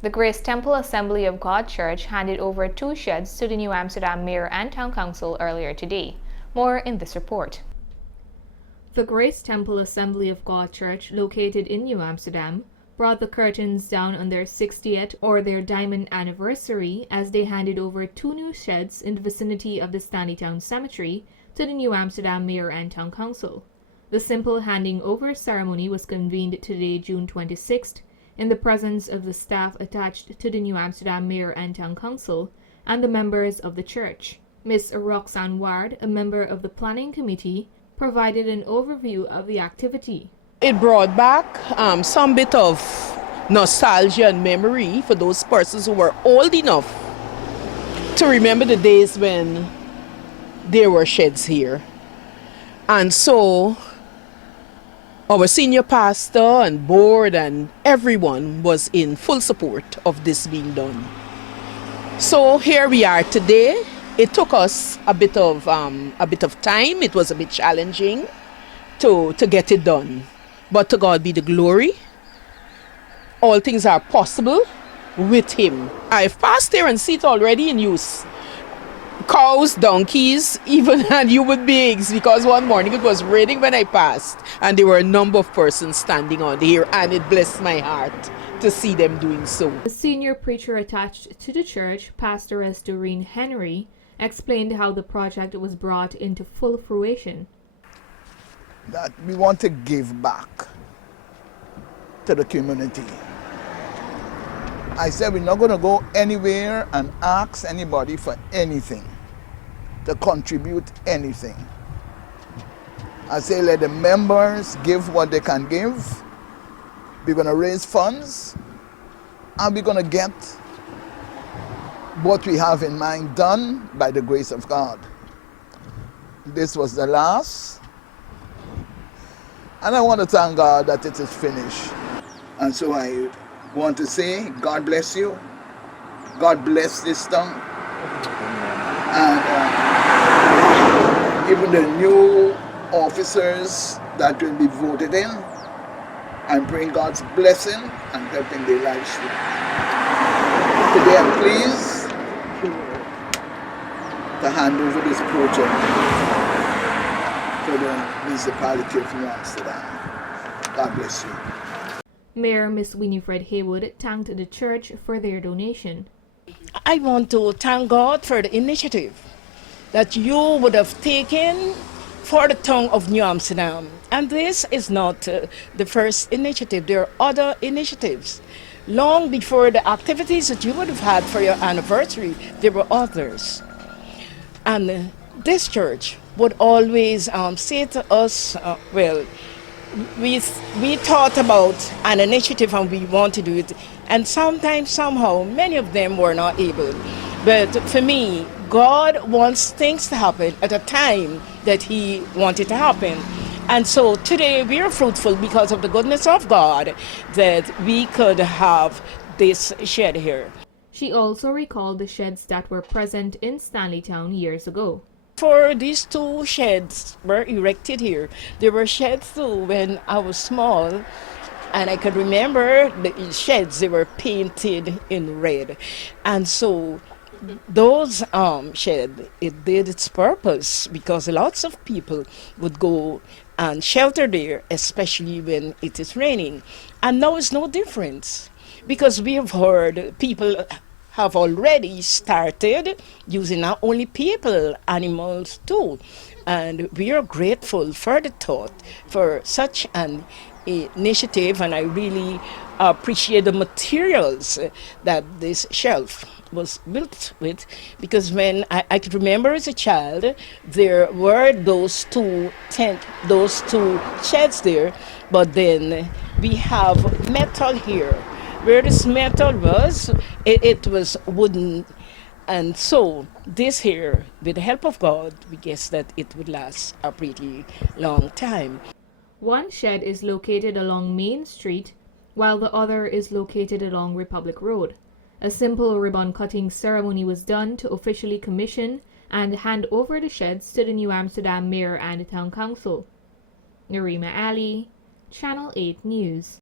The Grace Temple Assembly of God Church handed over 2 sheds to the New Amsterdam Mayor and Town Council earlier today. More in this report. The Grace Temple Assembly of God Church, located in New Amsterdam, brought the curtains down on their 60th or their diamond anniversary as they handed over 2 new sheds in the vicinity of the Stanleytown Cemetery to the New Amsterdam Mayor and Town Council. The simple handing over ceremony was convened today, June 26th, in the presence of the staff attached to the New Amsterdam Mayor and Town Council and the members of the church. Ms. Roxanne Ward, a member of the Planning Committee, provided an overview of the activity. It brought back some bit of nostalgia and memory for those persons who were old enough to remember the days when there were sheds here. And so our senior pastor and board and everyone was in full support of this being done. So here we are today. It took us a bit of time. It was a bit challenging to get it done. But to God be the glory. All things are possible with Him. I've passed there and see it already in use. Cows, donkeys, even and human beings, because one morning it was raining when I passed and there were a number of persons standing on here, and it blessed my heart to see them doing so. The senior preacher attached to the church, Pastoress Doreen Henry, explained how the project was brought into full fruition. That we want to give back to the community. I said we're not going to go anywhere and ask anybody for anything, to contribute anything. I say let the members give what they can give. We're going to raise funds and we're going to get what we have in mind done by the grace of God. This was the last. And I want to thank God that it is finished. And so I want to say, God bless you. God bless this town. And even the new officers that will be voted in, I'm praying God's blessing and helping their lives through. Today I'm pleased to hand over this project to the municipality of New Amsterdam. God bless you. Mayor Miss Winnie Haywood thanked the church for their donation. I want to thank God for the initiative that you would have taken for the town of New Amsterdam. And this is not the first initiative. There are other initiatives. Long before the activities that you would have had for your anniversary, there were others. And this church would always say to us, we thought about an initiative and we want to do it, and sometimes somehow many of them were not able. But for me, God wants things to happen at a time that He wanted to happen. And so today we are fruitful because of the goodness of God that we could have this shed here. She also recalled the sheds that were present in Stanleytown years ago. For these 2 sheds were erected here. There were sheds too when I was small, and I could remember the sheds, they were painted in red. And so those sheds, it did its purpose because lots of people would go and shelter there, especially when it is raining. And now it's no difference because we have heard people have already started using not only people, animals too. And we are grateful for the thought, for such an initiative, and I really appreciate the materials that this shelf was built with, because when I could remember as a child, there were those two sheds there, but then we have metal here. Where this metal was, it was wooden. And so this here, with the help of God, we guess that it would last a pretty long time. One shed is located along Main Street, while the other is located along Republic Road. A simple ribbon cutting ceremony was done to officially commission and hand over the sheds to the New Amsterdam Mayor and Town Council. Narima Ali, Channel 8 News.